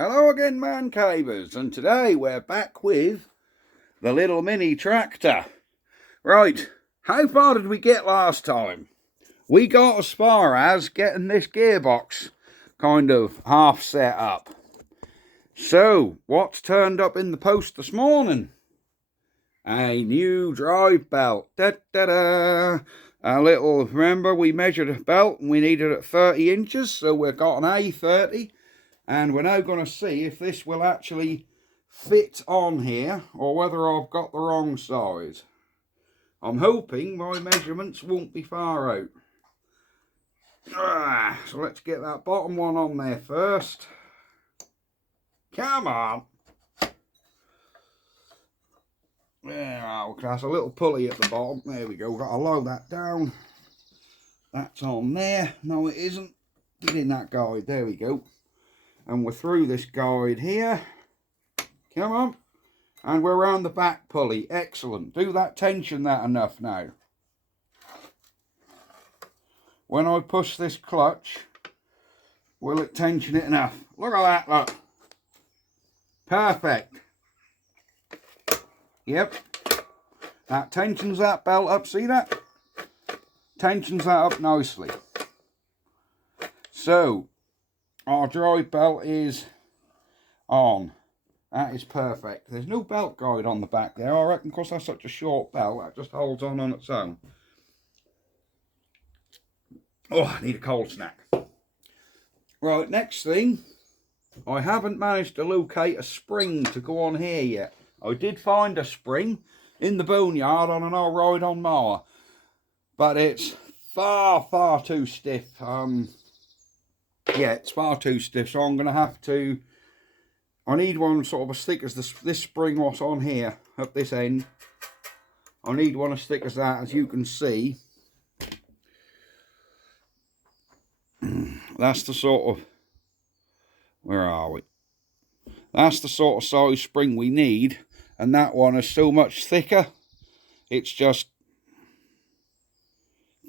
Hello again, man cavers, and today we're back with the little mini tractor. Right, how far did we get last time? We got as far as getting this gearbox kind of half set up. So, what's turned up in the post this morning? A new drive belt. Da-da-da! A little, remember we measured a belt and we needed it 30 inches, so we've got an A30. And we're now going to see if this will actually fit on here or whether I've got the wrong size. I'm hoping my measurements won't be far out. So let's get that bottom one on there first. Come on. Yeah, that's a little pulley at the bottom. There we go. Got to lower that down. That's on there. No, it isn't. Get in that guide. There we go. And we're through this guide here. Come on. And we're around the back pulley. Excellent. Do that tension that enough now. When I push this clutch, will it tension it enough? Look at that, look. Perfect. Yep. That tensions that belt up. See that? Tensions that up nicely. So, our drive belt is on. That is perfect. There's no belt guide on the back there. I reckon because that's such a short belt, that just holds on its own. Oh, I need a cold snack. Right, next thing. I haven't managed to locate a spring to go on here yet. I did find a spring in the boneyard on an old ride-on mower. But it's far too stiff. Yeah, it's far too stiff, so I'm going to have to... I need one sort of as thick as this spring what's on here, at this end. I need one as thick as that, as you can see. That's the sort of... Where are we? That's the sort of size spring we need, and that one is so much thicker. It's just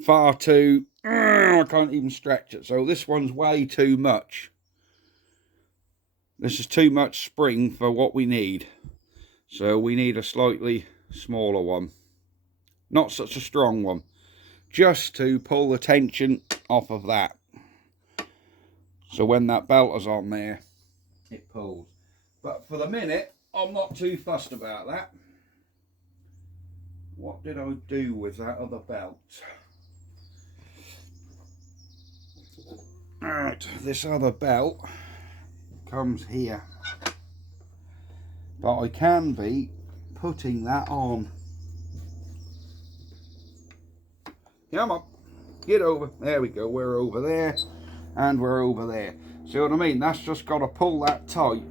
far too... I can't even stretch it. So this one's way too much. This is too much spring for what we need. So we need a slightly smaller one. Not such a strong one. Just to pull the tension off of that. So when that belt is on there, it pulls. But for the minute, I'm not too fussed about that. What did I do with that other belt? Alright, this other belt comes here. But I can be putting that on. Come on, get over. There we go, we're over there. And we're over there. See what I mean? That's just got to pull that tight.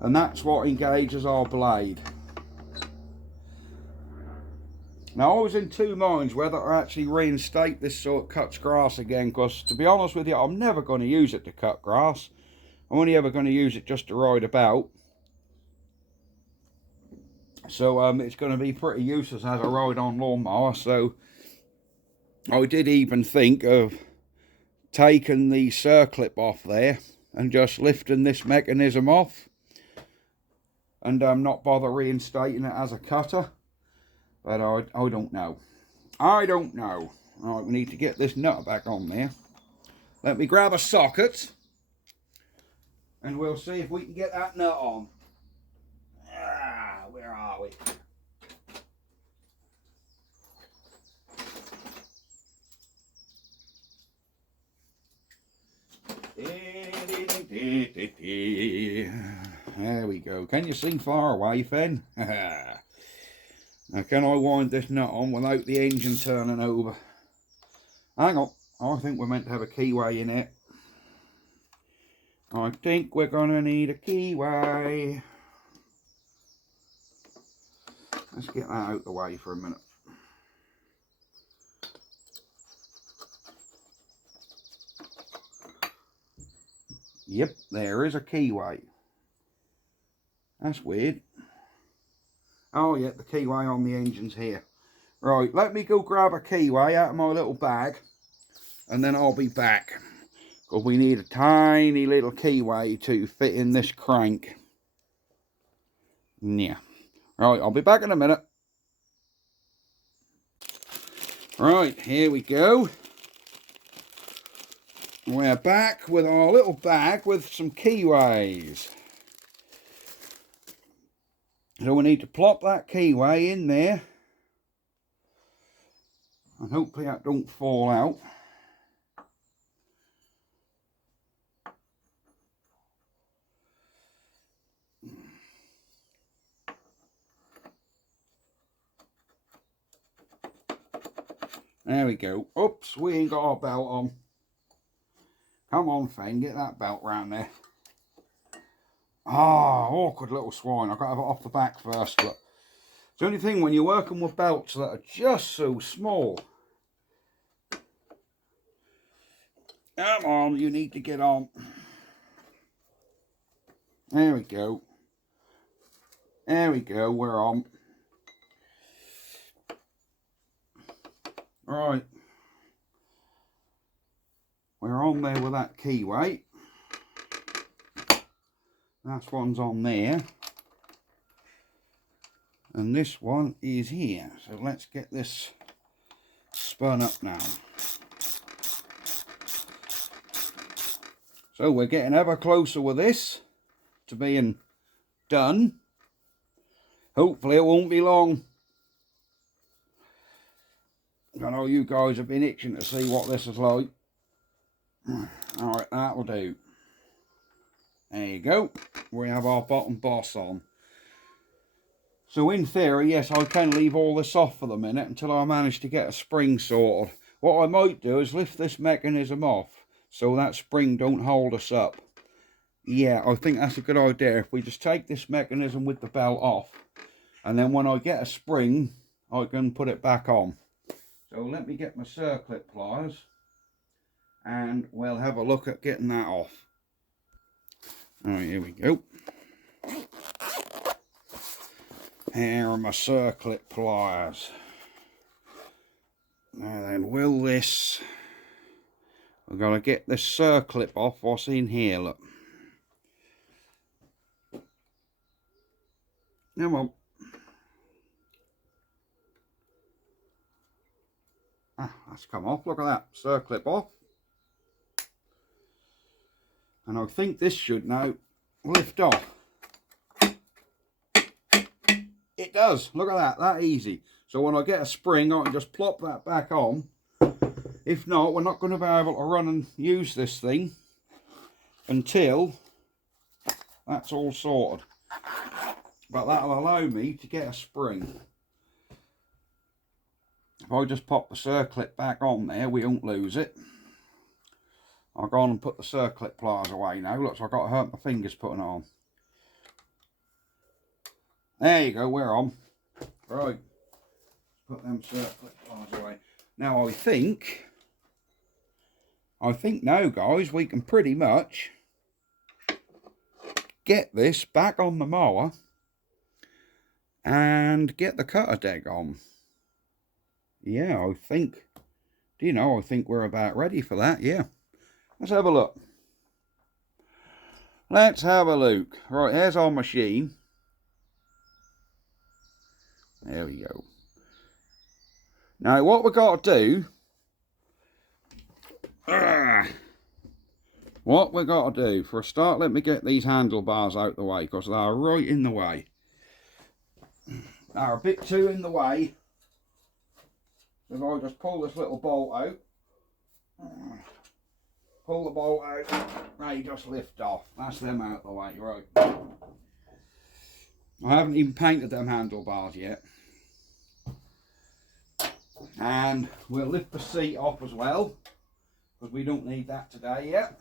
And that's what engages our blade. Now, I was in two minds whether to actually reinstate this so it cuts grass again, because to be honest with you, I'm never going to use it to cut grass. I'm only ever going to use it just to ride about. So it's going to be pretty useless as a ride-on lawnmower. So I did even think of taking the circlip off there and just lifting this mechanism off. And not bother reinstating it as a cutter. But I don't know. I don't know. Right, we need to get this nut back on there. Let me grab a socket. And we'll see if we can get that nut on. Where are we? There we go. Can you see far away, Fen? Now, can I wind this nut on without the engine turning over? Hang on. I think we're meant to have a keyway in it. I think we're going to need a keyway. Let's get that out of the way for a minute. Yep, there is a keyway. That's weird. Oh yeah, the keyway on the engine's here. Right, let me go grab a keyway out of my little bag, and then I'll be back. because we need a tiny little keyway to fit in this crank. Yeah. Right, I'll be back in a minute. Right, here we go. We're back with our little bag with some keyways. So we need to plop that keyway in there. And hopefully that don't fall out. There we go. Oops, we ain't got our belt on. Come on, Fane, get that belt round there. Ah, awkward little swine. I've got to have it off the back first. But it's the only thing when you're working with belts that are just so small. Come on, you need to get on. There we go. There we go, we're on. Right. We're on there with that keyway. That one's on there. And this one is here. So let's get this spun up now. So we're getting ever closer with this to being done. Hopefully it won't be long. I know you guys have been itching to see what this is like. Alright, that'll do. There you go. We have our bottom boss on. So in theory, yes, I can leave all this off for the minute until I manage to get a spring sorted. What I might do is lift this mechanism off so that spring don't hold us up. Yeah, I think that's a good idea. If we just take this mechanism with the belt off, and then when I get a spring, I can put it back on. So let me get my circlip pliers and we'll have a look at getting that off. Alright, here we go. Here are my circlip pliers. Now then, will this... We've got to get this circlip off what's in here, look. Come on. Ah, that's come off. Look at that. Circlip off. And I think this should now lift off. It does. Look at that. That easy. So when I get a spring, I can just plop that back on. If not, we're not going to be able to run and use this thing until that's all sorted. But that'll allow me to get a spring. If I just pop the circlip back on there, we won't lose it. I'll go on and put the circlip pliers away now. Looks like I've got to hurt my fingers putting it on. There you go, we're on. Right. Put them circlip pliers away. Now I think now, guys, we can pretty much get this back on the mower and get the cutter deck on. Yeah, I think, I think we're about ready for that, yeah. Let's have a look. Let's have a look. Right, here's our machine. There we go. Now, what we've got to do... What we've got to do, for a start, let me get these handlebars out the way, because they're right in the way. They're a bit too in the way. If I just pull this little bolt out, pull the bolt out, they just lift off. That's them out of the way, right. I haven't even painted them handlebars yet. And we'll lift the seat off as well, because we don't need that today yet.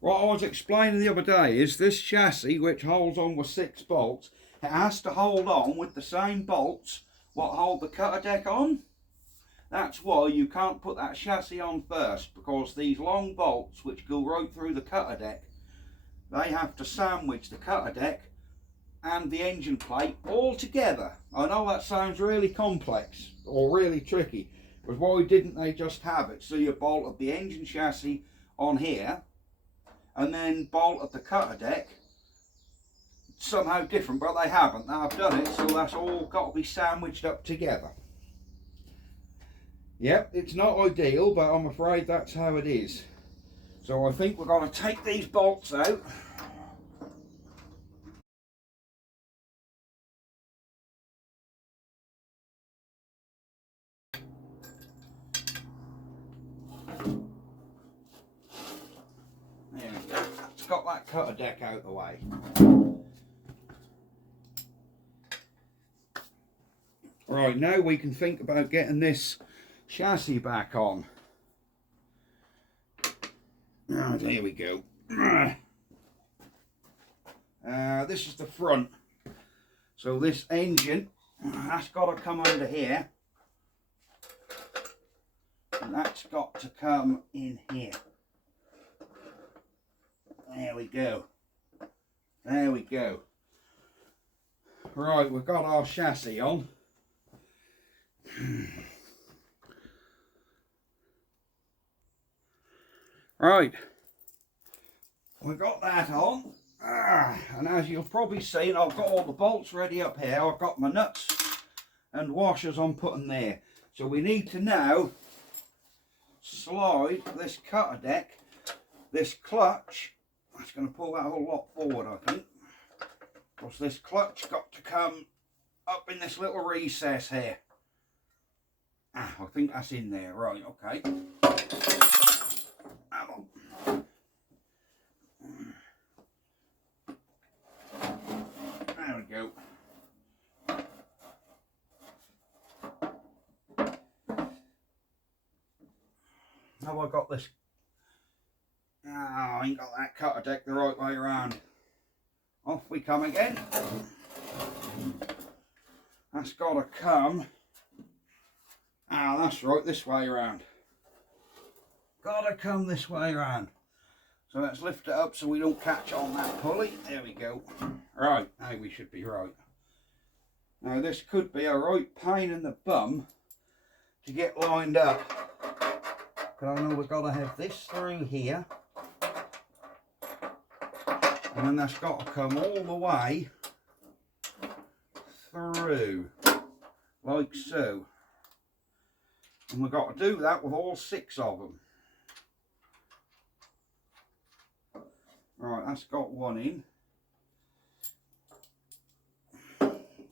What I was explaining the other day is this chassis, which holds on with 6 bolts, it has to hold on with the same bolts what hold the cutter deck on. That's why you can't put that chassis on first, because these long bolts which go right through the cutter deck, they have to sandwich the cutter deck and the engine plate all together. I know that sounds really complex or really tricky, was why didn't they just have it so you bolted the engine chassis on here and then bolted the cutter deck somehow different, but they haven't. Now I've done it, so that's all got to be sandwiched up together. Yep, it's not ideal, but I'm afraid that's how it is. So I think we're going to take these bolts out. There we go. It's got that cutter deck out of the way. Right, now we can think about getting this chassis back on. Oh, there we go. This is the front. So this engine, that's got to come under here. And that's got to come in here. There we go. There we go. Right, we've got our chassis on. Right, we've got that on, and as you've probably seen, I've got all the bolts ready up here. I've got my nuts and washers I'm putting there. So we need to now slide this cutter deck, this clutch. That's going to pull that whole lot forward, I think. Because this clutch got to come up in this little recess here. I think that's in there. Right, okay. There we go. Have I got this? Oh, I ain't got that cutter deck the right way around. Off we come again. That's got to come. Ah, that's right, this way around. Gotta come this way around. So let's lift it up so we don't catch on that pulley. There we go. Right, now we should be right. Now this could be a right pain in the bum to get lined up. Because I know we've got to have this through here. And then that's got to come all the way through. Like so. And we've got to do that with all 6 of them. Right, that's got one in.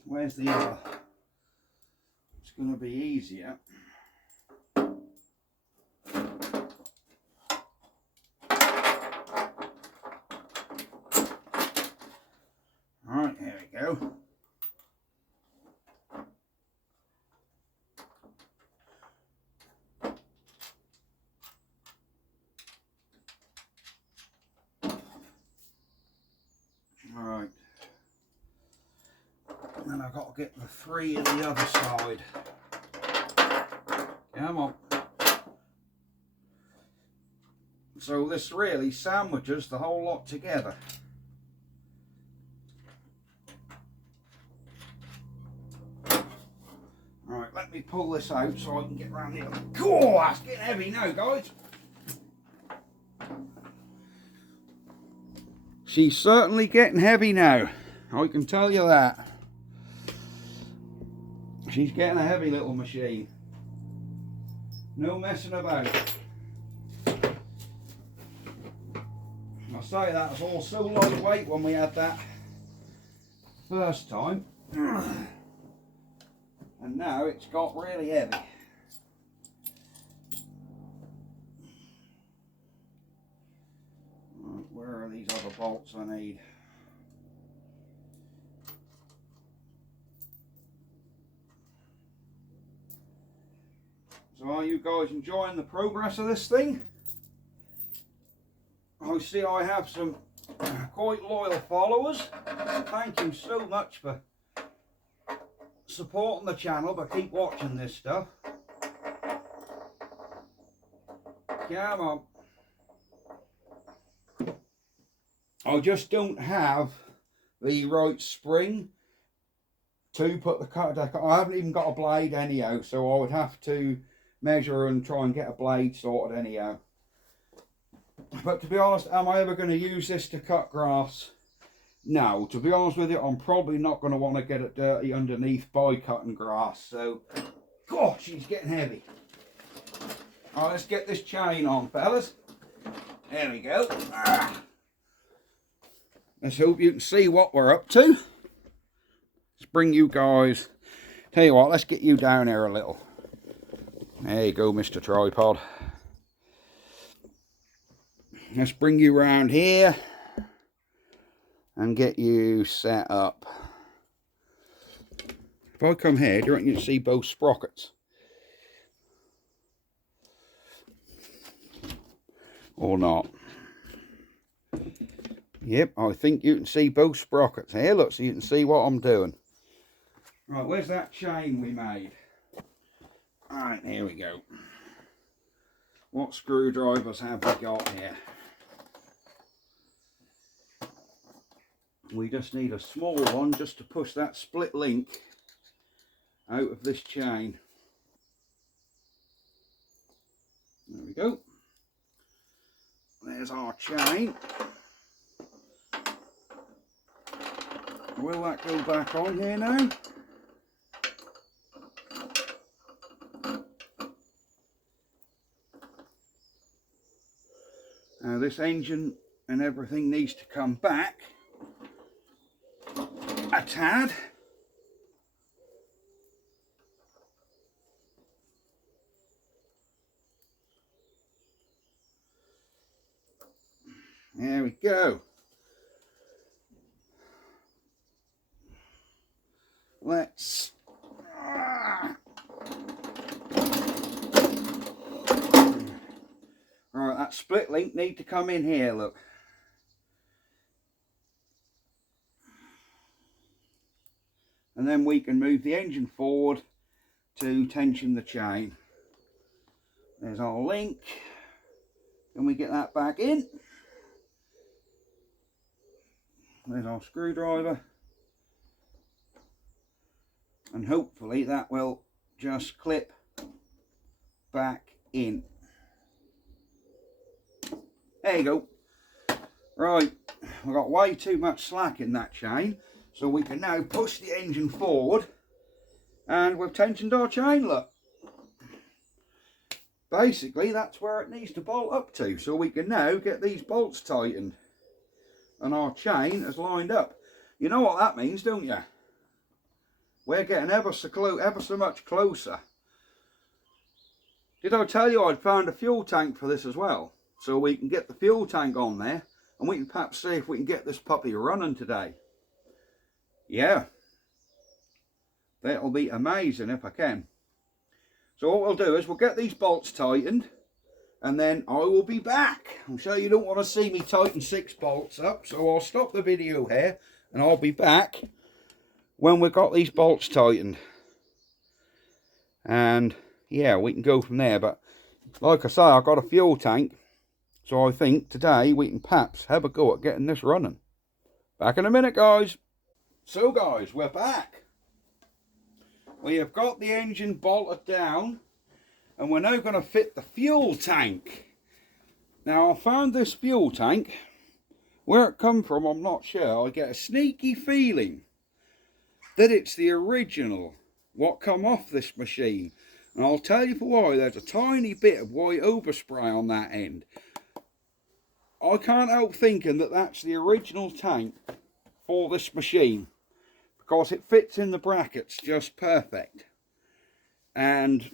Where's the other? It's going to be easier. Right, here we go. Right, and then I've got to get the 3 on the other side. Come on. So this really sandwiches the whole lot together. Right, let me pull this out so I can get around here. Oh, that's getting heavy now, guys. She's certainly getting heavy now. I can tell you that. She's getting a heavy little machine. No messing about. I say that was all so lightweight when we had that first time. And now it's got really heavy. Where are these other bolts I need? So are you guys enjoying the progress of this thing? I see I have some quite loyal followers. Thank you so much for supporting the channel, but keep watching this stuff. Come on. I just don't have the right spring to put the cutter deck on. I haven't even got a blade anyhow, so I would have to measure and try and get a blade sorted anyhow. But to be honest, am I ever going to use this to cut grass? No, to be honest with you, I'm probably not going to want to get it dirty underneath by cutting grass. So, gosh, she's getting heavy. All right, let's get this chain on, fellas. There we go. Let's hope you can see what we're up to. Let's bring you guys. Tell you what, let's get you down here a little. There you go, Mr. Tripod. Let's bring you round here and get you set up. If I come here, do you reckon you can see both sprockets? Or not? Yep, I think you can see both sprockets here. Look, so you can see what I'm doing. Right, where's that chain we made? Alright, here we go. What screwdrivers have we got here? We just need a small one just to push that split link out of this chain. There we go. There's our chain. Will that go back on here now? Now this engine and everything needs to come back a tad. There we go. Let's right, that split link need to come in here, look. And then we can move the engine forward to tension the chain. There's our link. Can we get that back in? There's our screwdriver. And hopefully that will just clip back in. There you go. Right, we've got way too much slack in that chain, so we can now push the engine forward, and we've tensioned our chain, look. Basically, that's where it needs to bolt up to, so we can now get these bolts tightened. And our chain is lined up. You know what that means, don't you? We're getting ever so much closer. Did I tell you I'd found a fuel tank for this as well? So we can get the fuel tank on there, and we can perhaps see if we can get this puppy running today. Yeah. That'll be amazing if I can. So what we'll do is we'll get these bolts tightened, and then I will be back. I'm sure you don't want to see me tighten 6 bolts up, so I'll stop the video here, and I'll be back when we've got these bolts tightened. And yeah, we can go from there. But like I say, I've got a fuel tank, so I think today we can perhaps have a go at getting this running. Back in a minute, guys. So guys, we're back. We have got the engine bolted down, and we're now going to fit the fuel tank. Now I found this fuel tank. Where it come from, I'm not sure. I get a sneaky feeling that it's the original what come off this machine. And I'll tell you for why. There's a tiny bit of white overspray on that end. I can't help thinking that that's the original tank for this machine, because it fits in the brackets just perfect. And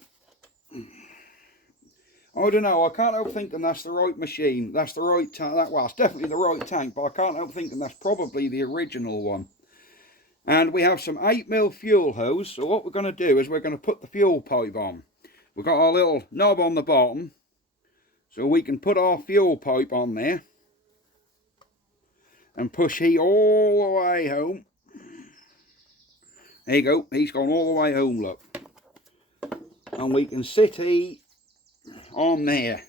I don't know, I can't help thinking that's the right machine. That's the right tank. Well, it's definitely the right tank, but I can't help thinking that's probably the original one. And we have some 8mm fuel hose. So what we're going to do is we're going to put the fuel pipe on. We've got our little knob on the bottom, so we can put our fuel pipe on there and push heat all the way home. There you go, he's gone all the way home, look. And we can sit heat on there.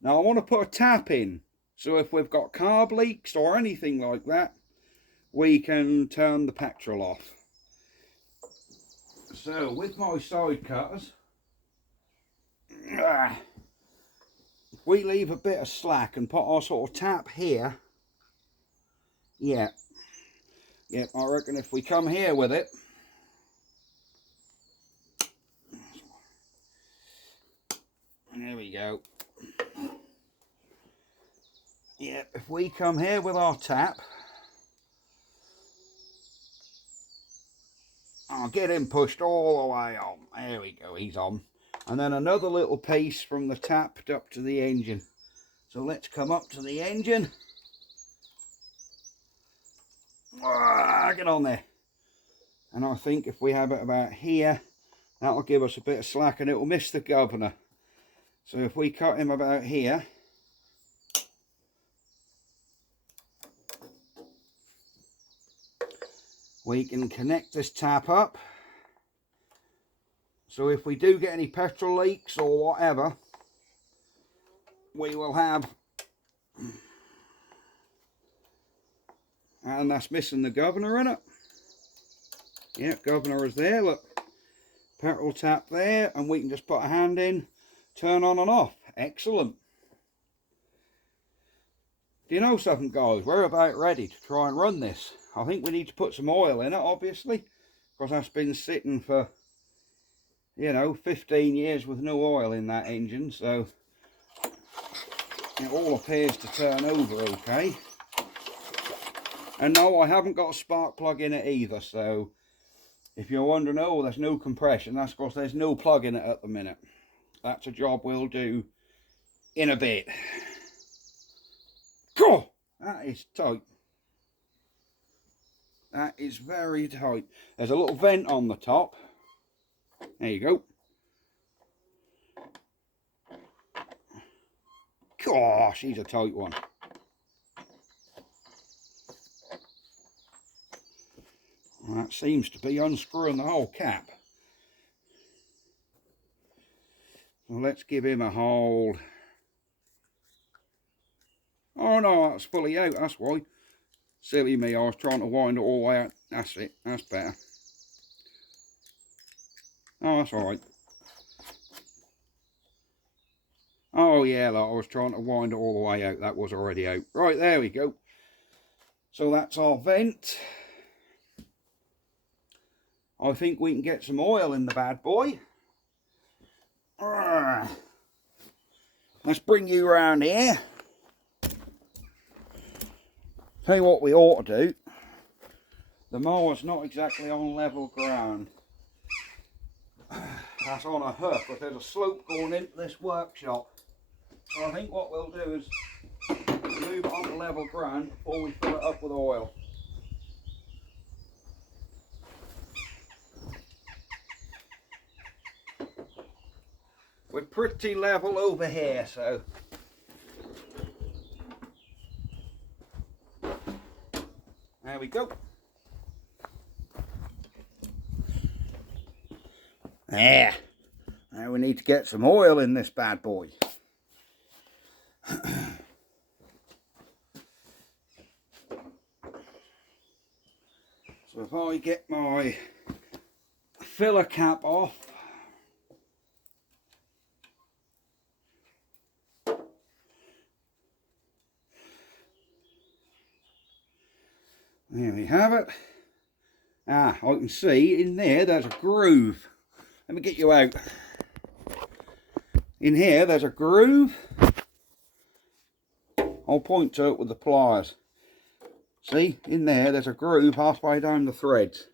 Now I want to put a tap in, so if we've got carb leaks or anything like that, we can turn the petrol off. So with my side cutters, we leave a bit of slack and put our sort of tap here, yeah, I reckon if we come here with it, there we go. Yeah, if we come here with our tap, I'll get him pushed all the way on. There we go, he's on. And then another little piece from the tap up to the engine. So let's come up to the engine. Get on there. And I think if we have it about here, that'll give us a bit of slack and it'll miss the governor. So if we cut him about here, we can connect this tap up. So if we do get any petrol leaks or whatever, we will have, and that's missing the governor in it. Yeah, governor is there, look. Petrol tap there, and we can just put a hand in, turn on and off. Excellent. Do you know something, guys? We're about ready to try and run this. I think we need to put some oil in it, obviously, because that's been sitting for, you know, 15 years with no oil in that engine, so it all appears to turn over okay. And no, I haven't got a spark plug in it either, so if you're wondering, oh, there's no compression, that's because there's no plug in it at the minute. That's a job we'll do in a bit. God, that is tight. That is very tight. There's a little vent on the top. There you go. Gosh, he's a tight one. Well, that seems to be unscrewing the whole cap. Well, let's give him a hold. Oh no, that's fully out, that's why. Silly me, I was trying to wind it all the way out. That's it, that's better. Oh, that's alright. Oh yeah, look, I was trying to wind it all the way out. That was already out. Right, there we go. So that's our vent. I think we can get some oil in the bad boy. Let's bring you around here. Tell you what we ought to do. The mower's not exactly on level ground. That's on a hook, but there's a slope going into this workshop. So I think what we'll do is move it onto level ground before we fill it up with oil. We're pretty level over here, so there we go. There. Now we need to get some oil in this bad boy. So if I get my filler cap off, there we have it. I can see in there's a groove. Let me get you out. In here, there's a groove. I'll point to it with the pliers. See, in there's a groove halfway down the threads.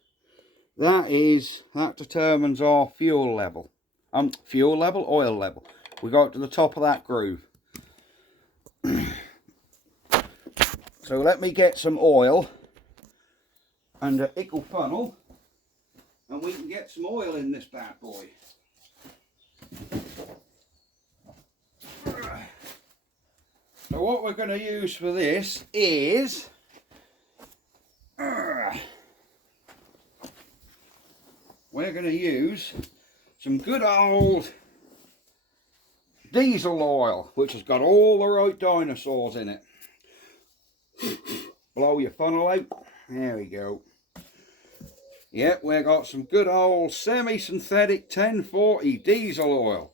That determines our fuel level. Oil level. We got to the top of that groove. So let me get some oil and an ickle funnel, and we can get some oil in this bad boy. So what we're going to use for this is we're going to use some good old diesel oil, which has got all the right dinosaurs in it. Blow your funnel out. There we go. Yep, we've got some good old semi-synthetic 1040 diesel oil.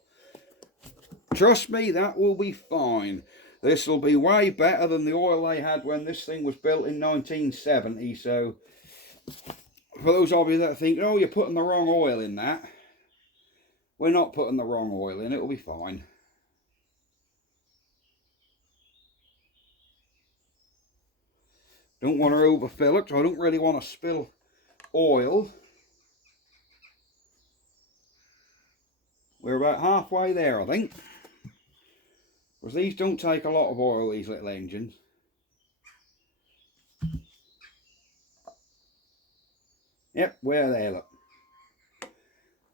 Trust me, that will be fine. This will be way better than the oil they had when this thing was built in 1970. So for those of you that think, oh, you're putting the wrong oil in that, we're not putting the wrong oil in. It'll be fine. Don't want to overfill it, so I don't really want to spill oil. We're about halfway there, I think. Because these don't take a lot of oil, these little engines. Yep, we're there, look.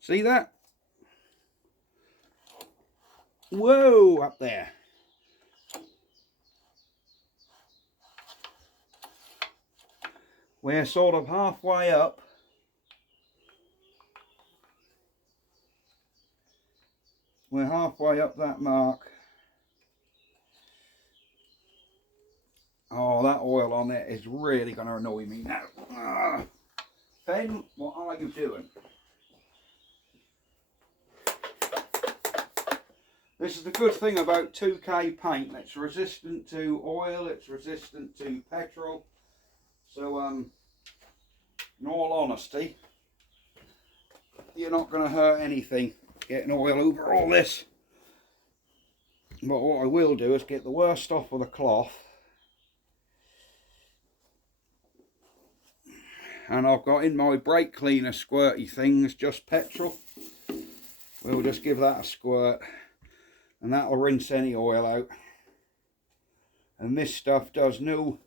See that? Whoa, up there. We're sort of halfway up. We're halfway up that mark. Oh, that oil on it is really going to annoy me now. Ben, what are you doing? This is the good thing about 2K paint. It's resistant to oil, it's resistant to petrol. So, in all honesty, you're not going to hurt anything getting oil over all this. But what I will do is get the worst off with a cloth. And I've got in my brake cleaner squirty things just petrol. We'll just give that a squirt and that'll rinse any oil out. And this stuff does no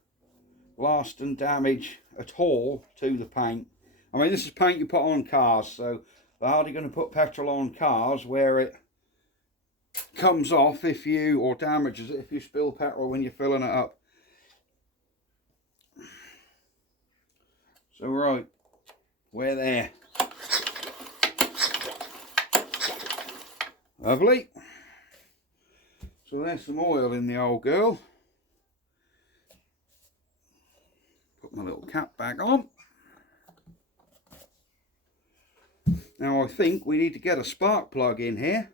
lasting damage at all to the paint. I mean, this is paint you put on cars, so they're hardly going to put petrol on cars where it comes off if you, or damages it if you spill petrol when you're filling it up. So right, we're there. Lovely. So there's some oil in the old girl. Put my little cap back on. Now I think we need to get a spark plug in here,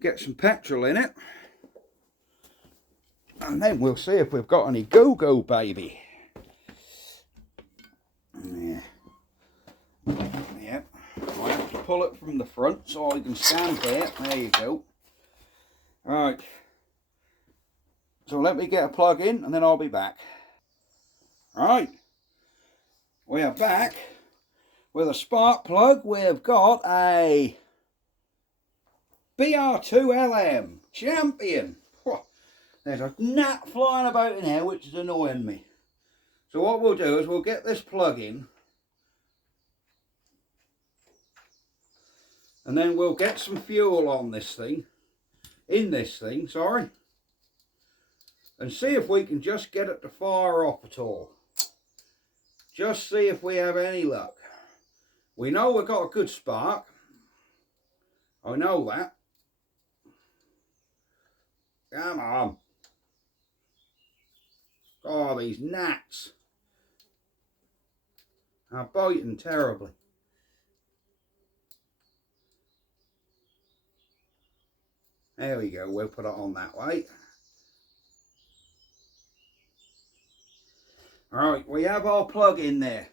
get some petrol in it, and then we'll see if we've got any go-go, baby. Yep. I have to pull it from the front so I can stand there. There you go. Right. So let me get a plug in and then I'll be back. Right. We are back with a spark plug. We've got a BR2LM Champion. There's a gnat flying about in here which is annoying me. So what we'll do is we'll get this plug in. And then we'll get some fuel on this thing, sorry, and see if we can just get it to fire off at all. Just see if we have any luck. We know we've got a good spark. I know that. Come on. Oh, these gnats are biting terribly. There we go, we'll put it on that way. Alright, we have our plug in there.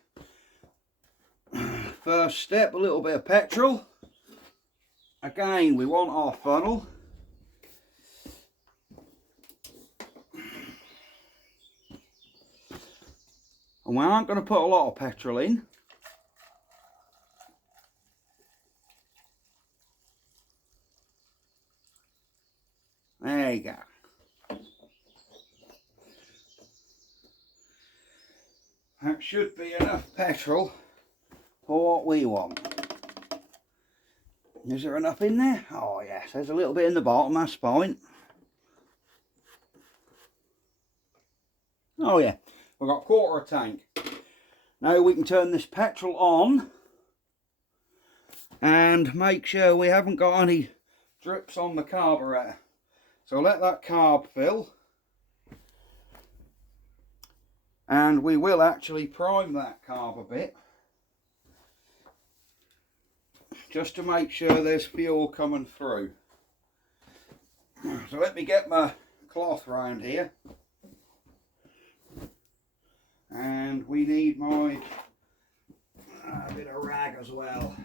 First step, a little bit of petrol. Again, we want our funnel. And we aren't going to put a lot of petrol in. There you go. That should be enough petrol for what we want. Is there enough in there? Oh yes, there's a little bit in the bottom, that's fine. Oh yeah, we've got a quarter of a tank. Now we can turn this petrol on and make sure we haven't got any drips on the carburetor. So let that carb fill, and we will actually prime that carb a bit, just to make sure there's fuel coming through. So let me get my cloth round here. And we need my bit of rag as well.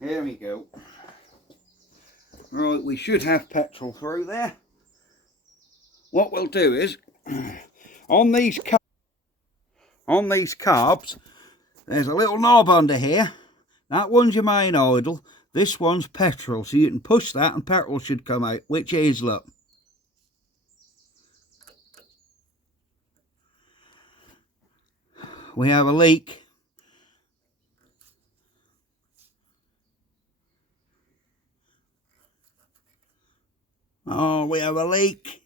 Here we go. Right, we should have petrol through there. What we'll do is, on these carbs, there's a little knob under here. That one's your main idle. This one's petrol, so you can push that and petrol should come out, which is, look. We have a leak. Oh, we have a leak.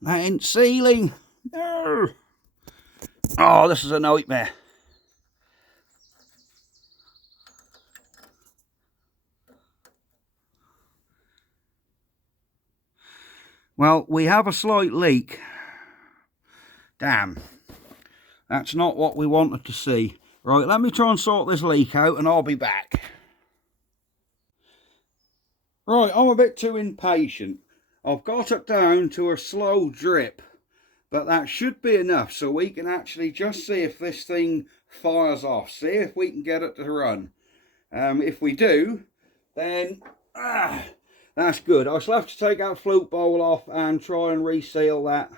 That ain't sealing. No. Oh, this is a nightmare. Well, we have a slight leak. Damn. That's not what we wanted to see. Right, let me try and sort this leak out and I'll be back. Right, I'm a bit too impatient. I've got it down to a slow drip, but that should be enough so we can actually just see if this thing fires off. See if we can get it to run. If we do, then that's good. I shall have to take that float bowl off and try and reseal that.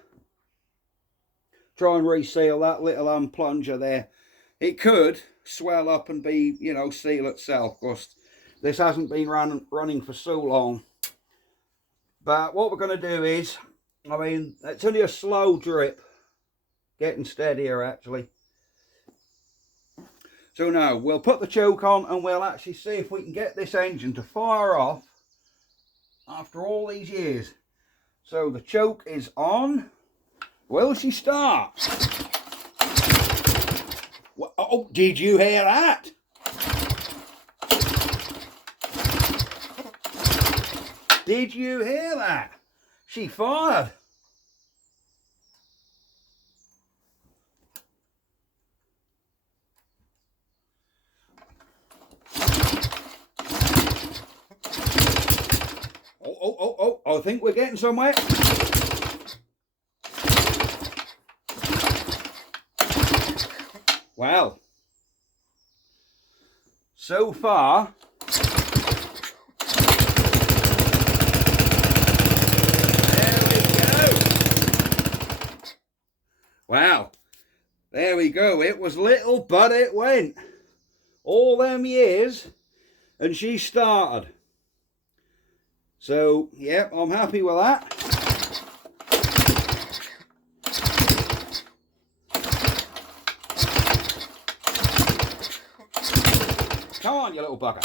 Little plunger there. It could swell up and be, you know, seal itself, because this hasn't been running for so long. But what we're going to do is, I mean, it's only a slow drip, getting steadier actually. So now we'll put the choke on and we'll actually see if we can get this engine to fire off after all these years. So the choke is on. Will she start? Oh, did you hear that? Did you hear that? She fired. Oh, I think we're getting somewhere. Well, so far, there we go. Wow, there we go. It was little, but it went. All them years, and she started. So, yeah, I'm happy with that. Come on, you little bugger.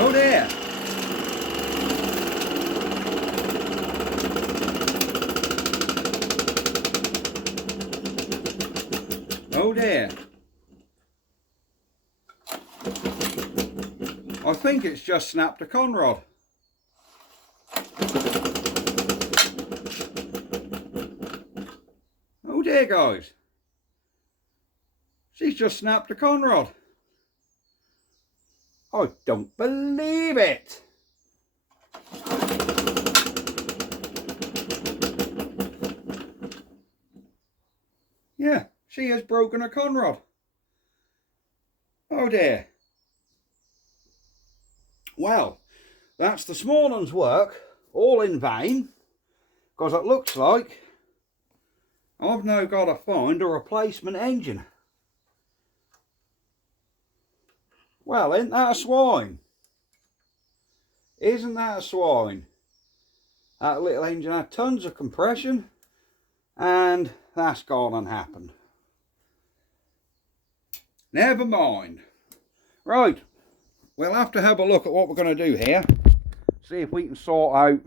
Oh dear. Oh dear. I think it's just snapped a conrod. Oh dear, guys. She's just snapped a conrod. I don't believe it. Yeah, she has broken a conrod. Oh dear. Well, that's this morning's work, all in vain, because it looks like I've now got to find a replacement engine. Well, isn't that a swine? Isn't that a swine? That little engine had tons of compression, and that's gone and happened. Never mind. Right, we'll have to have a look at what we're going to do here. See if we can sort out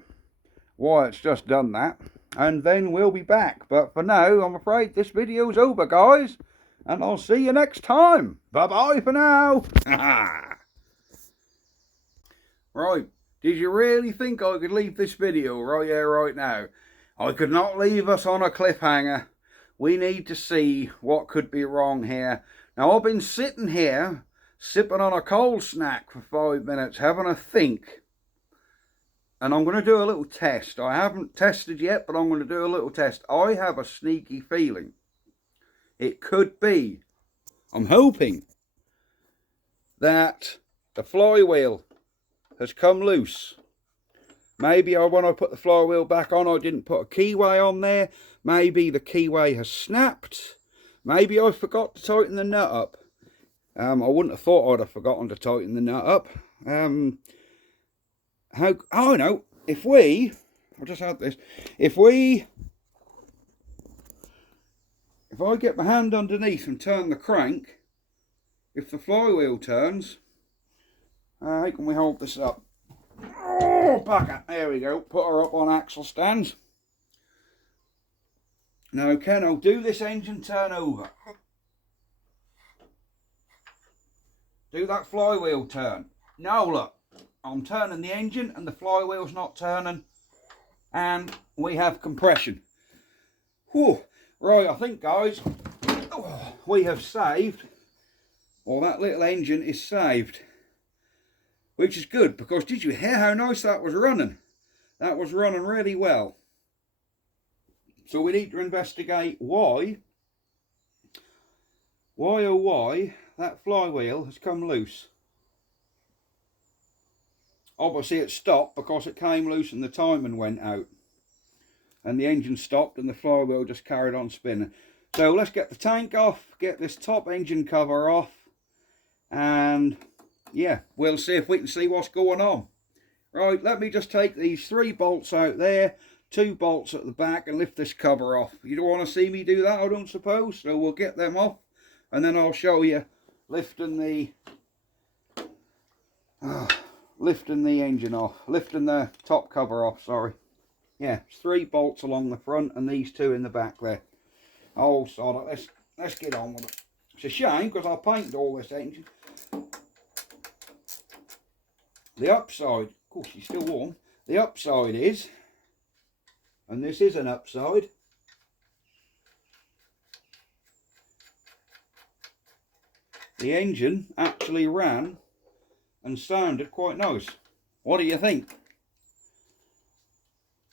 why it's just done that. And then we'll be back. But for now, I'm afraid this video's over, guys. And I'll see you next time. Bye-bye for now. Right, did you really think I could leave this video right here, right now? I could not leave us on a cliffhanger. We need to see what could be wrong here. Now, I've been sitting here, sipping on a cold snack for 5 minutes, having a think. And I'm going to do a little test. I haven't tested yet, but I'm going to do a little test. I have a sneaky feeling it could be, I'm hoping, that the flywheel has come loose. Maybe when I put the flywheel back on, I didn't put a keyway on there. Maybe the keyway has snapped. Maybe I forgot to tighten the nut up. I wouldn't have thought I'd have forgotten to tighten the nut up. Oh no, I'll just add this, if I get my hand underneath and turn the crank, if the flywheel turns, how can we hold this up? Oh, bugger, there we go, put her up on axle stands. Now Ken, I'll do this engine turn over. Do that flywheel turn. Now look. I'm turning the engine and the flywheel's not turning, and we have compression. Whew. Right, I think, guys, we have saved, or that little engine is saved, which is good, because did you hear how nice that was running? That was running really well. So we need to investigate why that flywheel has come loose. Obviously it stopped because it came loose and the timing went out. And the engine stopped and the flywheel just carried on spinning. So let's get the tank off, get this top engine cover off. And yeah, we'll see if we can see what's going on. Right, let me just take these 3 bolts out there, 2 bolts at the back, and lift this cover off. You don't want to see me do that, I don't suppose. So we'll get them off and then I'll show you lifting the... lifting the engine off, lifting the top cover off, sorry. Yeah, it's 3 bolts along the front and these 2 in the back there. Oh, sod it, let's get on with it. It's a shame because I painted all this engine. The upside, of course she's still warm, the upside is, and this is an upside, the engine actually ran and sounded quite nice. What do you think?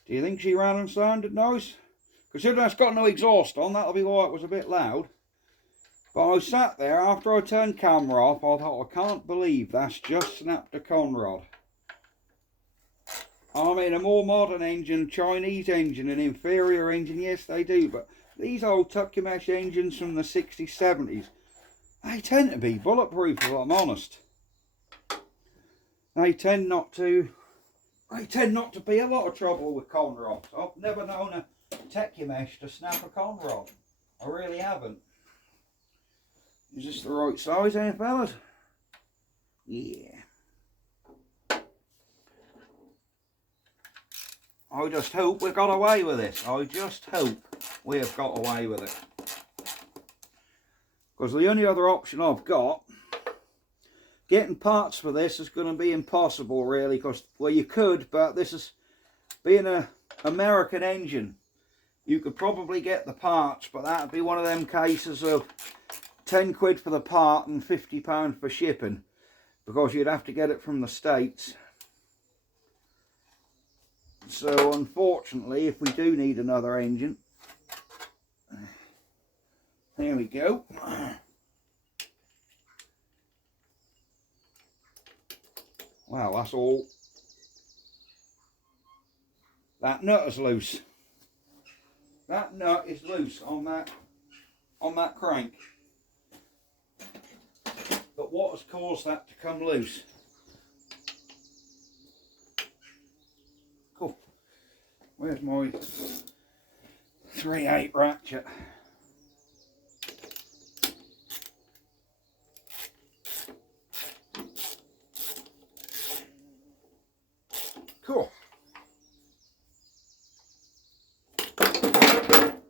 Do you think she ran and sounded nice? Considering it's got no exhaust on, that'll be why it was a bit loud. But I sat there after I turned camera off, I thought, I can't believe that's just snapped a conrod. I mean, a more modern engine, Chinese engine, an inferior engine, yes they do, but these old Tuckumesh engines from the 60s, 70s, they tend to be bulletproof, if I'm honest. They tend not to be a lot of trouble with conrods. I've never known a Tuckumesh to snap a conrod. I really haven't. Is this the right size, eh, fellas? Yeah. I just hope we got away with this. I just hope we have got away with it. Because the only other option I've got, getting parts for this is going to be impossible, really. Because, well, you could, but this is, being an American engine, you could probably get the parts, but that would be one of them cases of 10 quid for the part and £50 for shipping, because you'd have to get it from the States. So unfortunately, if we do need another engine, there we go. Wow, that's all. That nut is loose. That nut is loose on that crank. But what has caused that to come loose? Cool. Where's my 3/8 ratchet? Cool.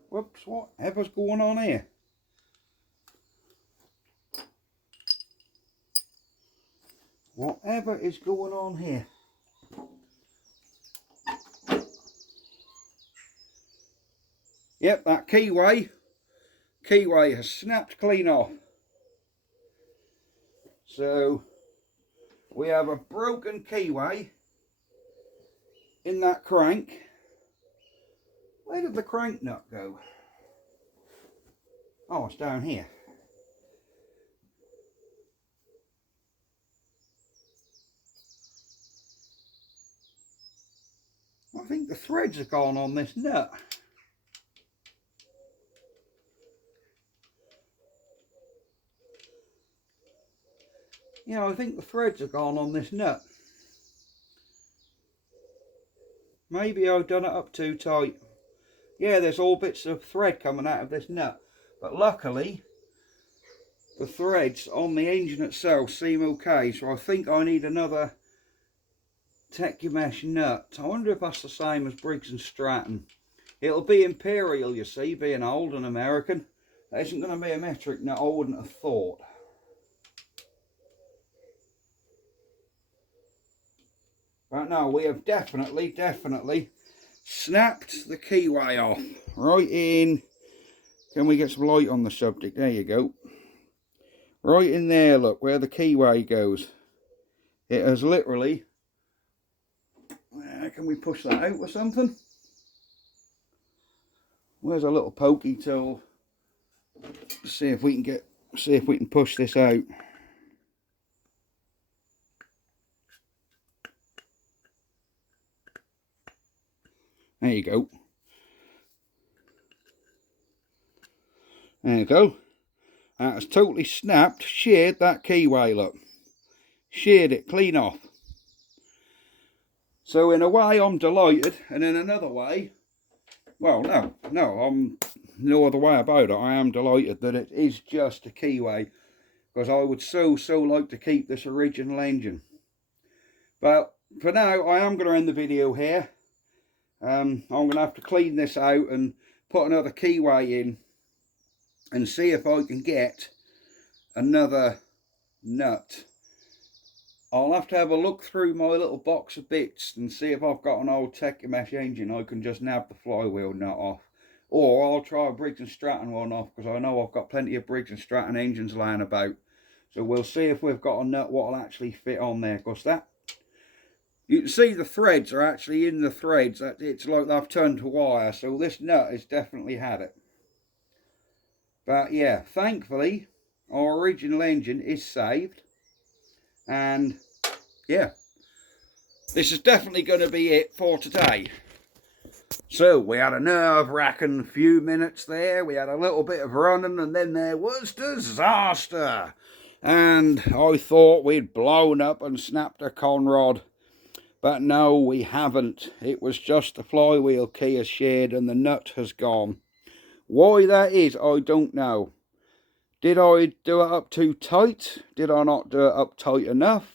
Whoops, whatever's going on here? Whatever is going on here? Yep, that keyway has snapped clean off. So we have a broken keyway in that crank. Where did the crank nut go? Oh, it's down here. I think the threads have gone on this nut. Yeah, I think the threads have gone on this nut. Maybe I've done it up too tight. Yeah, there's all bits of thread coming out of this nut. But luckily, the threads on the engine itself seem okay. So I think I need another Tecumesh nut. I wonder if that's the same as Briggs & Stratton. It'll be Imperial, you see, being old and American. That isn't going to be a metric nut, I wouldn't have thought. But no, we have definitely snapped the keyway off. Right in, can we get some light on the subject? There you go. Right in there, look, where the keyway goes. It has literally, can we push that out or something? Where's a little pokey tool? See if we can push this out. There you go. There you go. That has totally snapped, sheared that keyway, look. Sheared it clean off. So in a way I'm delighted, and in another way, well I'm no other way about it. I am delighted that it is just a keyway, because I would so like to keep this original engine. But for now, I am going to end the video here. I'm going to have to clean this out and put another keyway in and see if I can get another nut. I'll have to have a look through my little box of bits and see if I've got an old Tecumesh engine I can just nab the flywheel nut off. Or I'll try a Briggs & Stratton one off, because I know I've got plenty of Briggs & Stratton engines lying about. So we'll see if we've got a nut what will actually fit on there, because that, you can see the threads are actually in the threads. It's like they've turned to wire, so this nut has definitely had it. But yeah, thankfully our original engine is saved. And yeah, this is definitely going to be it for today. So we had a nerve-wracking few minutes there. We had a little bit of running, and then there was disaster. And I thought we'd blown up and snapped a conrod. But no, we haven't. It was just the flywheel key has sheared and the nut has gone. Why that is, I don't know. Did I do it up too tight? Did I not do it up tight enough?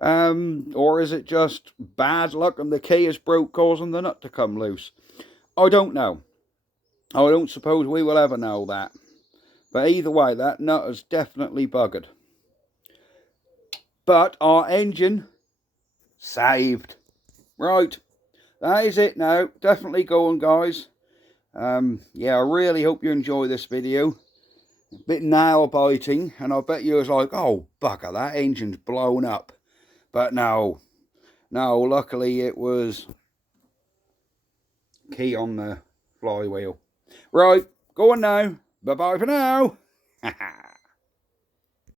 Or is it just bad luck and the key is broke, causing the nut to come loose? I don't know. I don't suppose we will ever know that. But either way, that nut is definitely buggered. But our engine saved. Right, that is it now. Definitely going, guys. Yeah, I really hope you enjoy this video. A bit nail biting, and I bet you was like, oh bugger, that engine's blown up. But no, luckily it was key on the flywheel. Right, go on now. Bye bye for now.